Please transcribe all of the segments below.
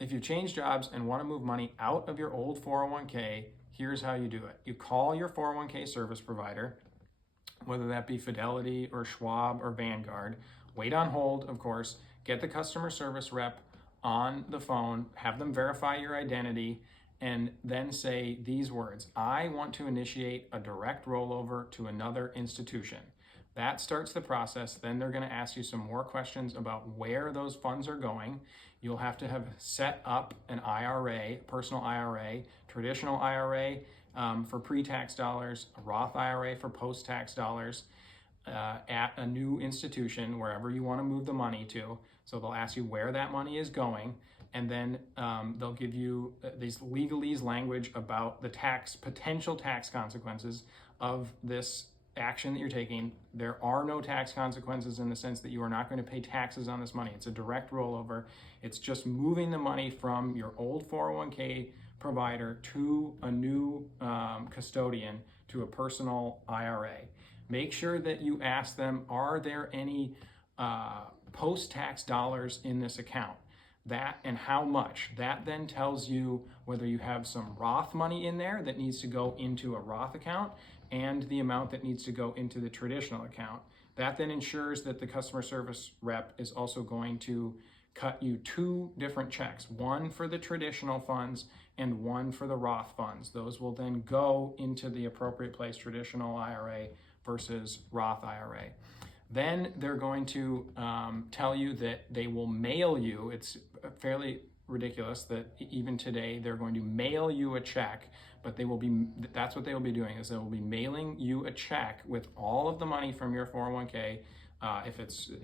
if you change jobs and want to move money out of your old 401k, here's how you do it. You call your 401k service provider, whether that be Fidelity or Schwab or Vanguard. Wait on hold, of course. Get the customer service rep on the phone, have them verify your identity, and then say these words: I want to initiate a direct rollover to another institution. That starts the process. Then they're going to ask you some more questions about where those funds are going. You'll have to have set up an IRA, personal IRA, traditional IRA for pre-tax dollars, a Roth IRA for post-tax dollars at a new institution, wherever you want to move the money to. So they'll ask you where that money is going, and then they'll give you these legalese language about the potential tax consequences of this action that you're taking. There are no tax consequences in the sense that you are not going to pay taxes on this money. It's a direct rollover. It's just moving the money from your old 401k provider to a new custodian, to a personal IRA. Make sure that you ask them, are there any post-tax dollars in this account? That and how much. That then tells you whether you have some Roth money in there that needs to go into a Roth account and the amount that needs to go into the traditional account. That then ensures that the customer service rep is also going to cut you 2 different checks, one for the traditional funds and one for the Roth funds. Those will then go into the appropriate place, traditional IRA versus Roth IRA. Then they're going to tell you that they will mail you. It's fairly ridiculous that even today they're going to mail you a check, but that's what they will be doing, is they will be mailing you a check with all of the money from your 401k.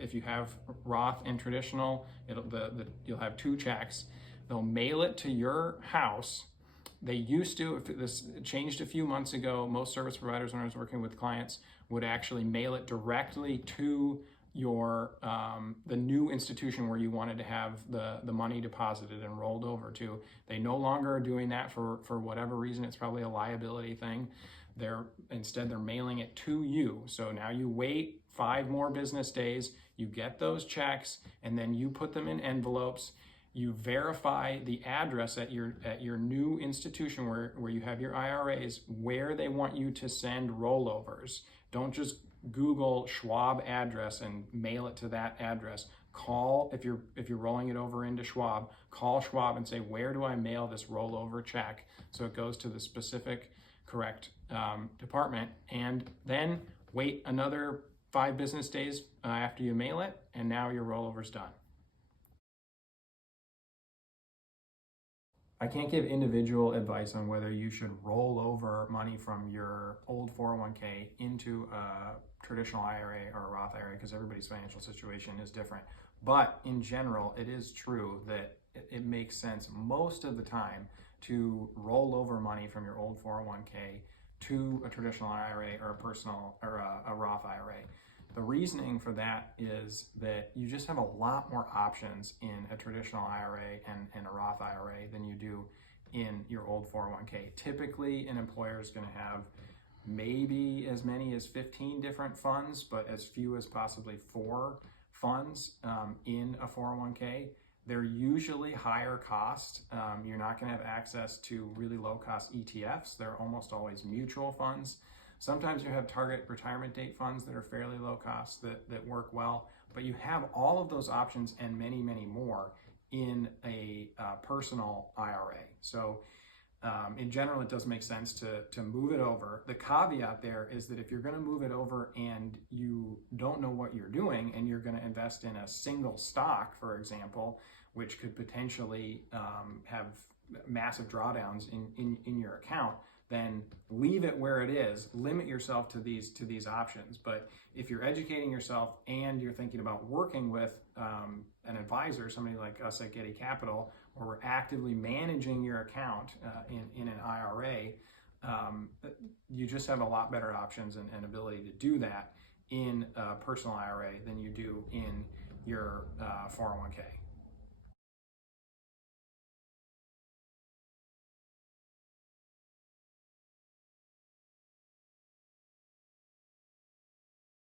If you have Roth and traditional, you'll have 2 checks. They'll mail it to your house. They used to, if this changed a few months ago, most service providers, when I was working with clients, would actually mail it directly to your the new institution where you wanted to have the money deposited and rolled over to. They no longer are doing that for whatever reason. It's probably a liability thing. Instead they're mailing it to you. So now you wait 5 more business days, you get those checks, and then you put them in envelopes. You verify the address at your new institution where you have your IRAs, where they want you to send rollovers. Don't just Google Schwab address and mail it to that address. Call, if you're rolling it over into Schwab, call Schwab and say, where do I mail this rollover check? So it goes to the specific correct department, and then wait another 5 business days after you mail it, and now your rollover's done. I can't give individual advice on whether you should roll over money from your old 401k into a traditional IRA or a Roth IRA, because everybody's financial situation is different. But in general, it is true that it makes sense most of the time to roll over money from your old 401k to a traditional IRA or a personal or a Roth IRA. The reasoning for that is that you just have a lot more options in a traditional IRA and a Roth IRA than you do in your old 401k. Typically, an employer is going to have maybe as many as 15 different funds, but as few as possibly 4 funds in a 401k. They're usually higher cost. You're not going to have access to really low cost ETFs. They're almost always mutual funds. Sometimes you have target retirement date funds that are fairly low cost that work well, but you have all of those options and many, many more in a personal IRA. So in general, it does make sense to move it over. The caveat there is that if you're going to move it over and you don't know what you're doing and you're going to invest in a single stock, for example, which could potentially have massive drawdowns in your account, then leave it where it is. Limit yourself to these options. But if you're educating yourself and you're thinking about working with an advisor, somebody like us at Geddi Capital, where we're actively managing your account in an IRA, you just have a lot better options and ability to do that in a personal IRA than you do in your 401k.